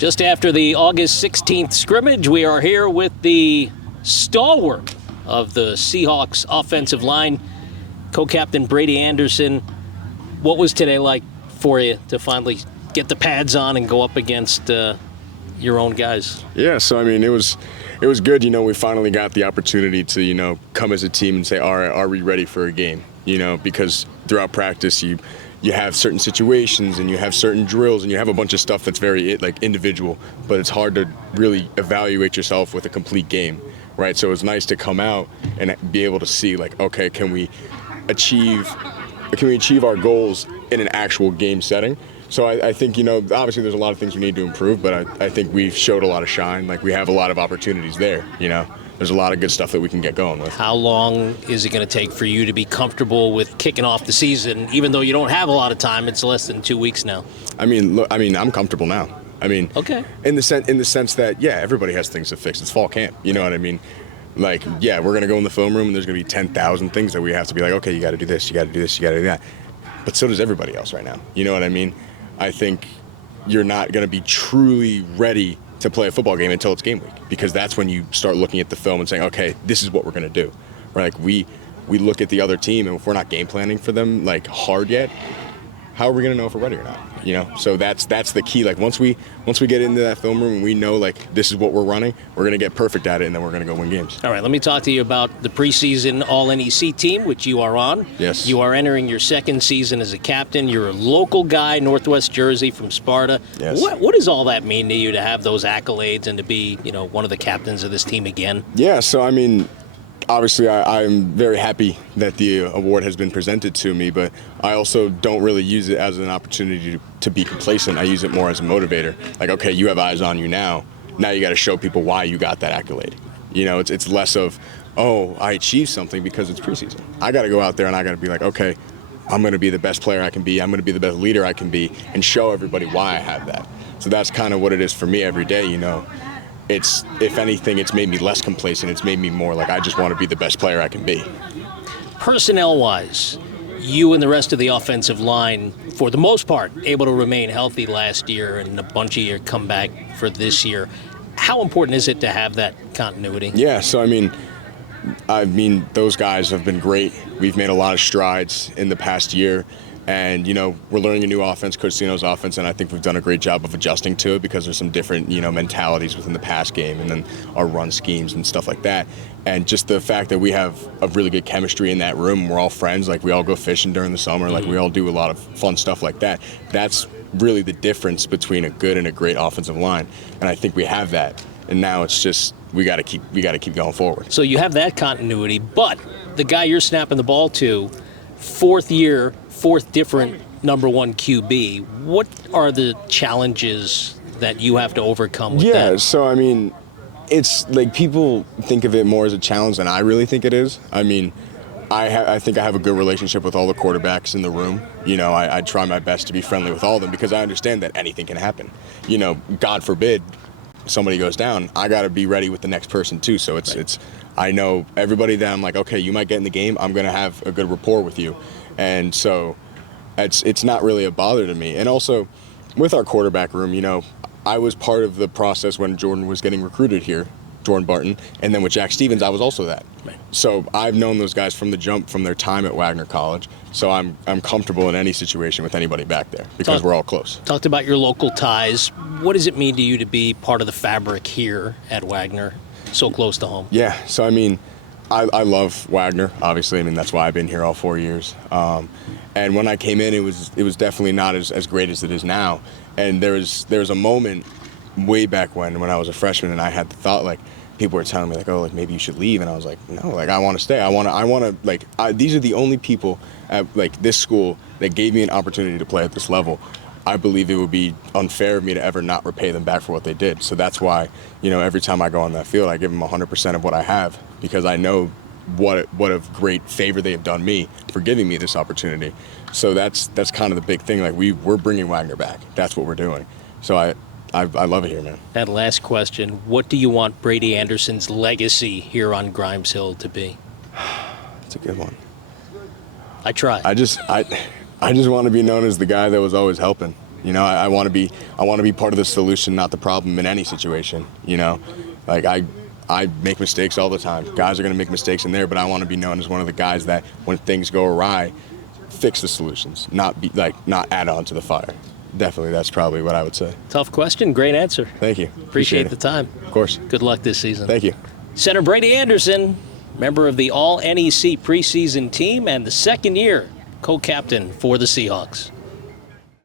Just after the August 16th scrimmage, we are here with the stalwart of the Seahawks offensive line, co-captain Brady Anderson. What was today like for you to finally get the pads on and go up against your own guys? Yeah, so I mean, it was good. We finally got the opportunity to, come as a team and say, all right, are we ready for a game? Because throughout practice, you have certain situations and you have certain drills and you have a bunch of stuff that's very individual, but it's hard to really evaluate yourself with a complete game, right? So it's nice to come out and be able to see, okay, can we achieve our goals in an actual game setting? So I think, obviously there's a lot of things we need to improve, but I think we've showed a lot of shine. We have a lot of opportunities there, There's a lot of good stuff that we can get going with. How long is it going to take for you to be comfortable with kicking off the season, even though you don't have a lot of time? It's less than 2 weeks now. I'm comfortable now. Okay. In the sense that, yeah, everybody has things to fix. It's fall camp, you know what I mean? We're going to go in the film room and there's going to be 10,000 things that we have to be okay, you got to do this, you got to do this, you got to do that. But so does everybody else right now. You know what I mean? I think you're not going to be truly ready to play a football game until it's game week, because that's when you start looking at the film and saying, okay, this is what we're going to do. Right? We look at the other team, and if we're not game planning for them hard yet, how are we going to know if we're ready or not? So that's the key. Once we get into that film room and we know this is what we're running, we're going to get perfect at it, and then we're going to go win games. All right, let me talk to you about the preseason All-NEC team, which you are on. Yes. You are entering your second season as a captain. You're a local guy, Northwest Jersey from Sparta. Yes. What does all that mean to you to have those accolades and to be, one of the captains of this team again? Yeah, so obviously, I'm very happy that the award has been presented to me, but I also don't really use it as an opportunity to be complacent. I use it more as a motivator. Okay, you have eyes on you now. Now you got to show people why you got that accolade. It's less of, oh, I achieved something because it's preseason. I got to go out there and I got to be okay, I'm going to be the best player I can be. I'm going to be the best leader I can be and show everybody why I have that. So that's kind of what it is for me every day, It's, if anything, it's made me less complacent. It's made me more I just want to be the best player I can be. Personnel-wise, you and the rest of the offensive line, for the most part, able to remain healthy last year and a bunch of your comeback for this year. How important is it to have that continuity? Yeah, so those guys have been great. We've made a lot of strides in the past year. And, we're learning a new offense, Coach Cino's offense, and I think we've done a great job of adjusting to it because there's some different, mentalities within the pass game and then our run schemes and stuff like that. And just the fact that we have a really good chemistry in that room, we're all friends, we all go fishing during the summer, we all do a lot of fun stuff like that. That's really the difference between a good and a great offensive line. And I think we have that. And now it's just we got to keep going forward. So you have that continuity, but the guy you're snapping the ball to, fourth year, fourth different number one QB. What are the challenges that you have to overcome with that? Yeah, so it's people think of it more as a challenge than I really think it is. I think I have a good relationship with all the quarterbacks in the room. I try my best to be friendly with all of them because I understand that anything can happen. God forbid somebody goes down, I got to be ready with the next person too. So it's I know everybody that I'm okay, you might get in the game, I'm going to have a good rapport with you. And so it's not really a bother to me. And also with our quarterback room, I was part of the process when Jordan was getting recruited here, Jordan Barton, and then with Jack Stevens, I was also that. Right. So I've known those guys from the jump, from their time at Wagner College. So I'm comfortable in any situation with anybody back there because we're all close. Talked about your local ties. What does it mean to you to be part of the fabric here at Wagner, so close to home? Yeah, so I love Wagner, obviously. That's why I've been here all 4 years. And when I came in, it was definitely not as great as it is now. And there was a moment way back when I was a freshman and I had the thought, people were telling me, maybe you should leave. And I was no, I want to stay. I want to, these are the only people at, this school that gave me an opportunity to play at this level. I believe it would be unfair of me to ever not repay them back for what they did. So that's why, every time I go on that field, I give them 100% of what I have because I know what a great favor they have done me for giving me this opportunity. So that's kind of the big thing. We're bringing Wagner back. That's what we're doing. So I love it here, man. That last question, what do you want Brady Anderson's legacy here on Grimes Hill to be? It's a good one. I try. I just want to be known as the guy that was always helping. You know, I want to be part of the solution, not the problem in any situation. You know, like I make mistakes all the time. Guys are going to make mistakes in there, but I want to be known as one of the guys that when things go awry, fix the solutions, not add on to the fire. Definitely, that's probably what I would say. Tough question, great answer. Thank you. Appreciate the time. Of course. Good luck this season. Thank you. Center Brady Anderson, member of the All-NEC preseason team and the second-year co-captain for the Seahawks.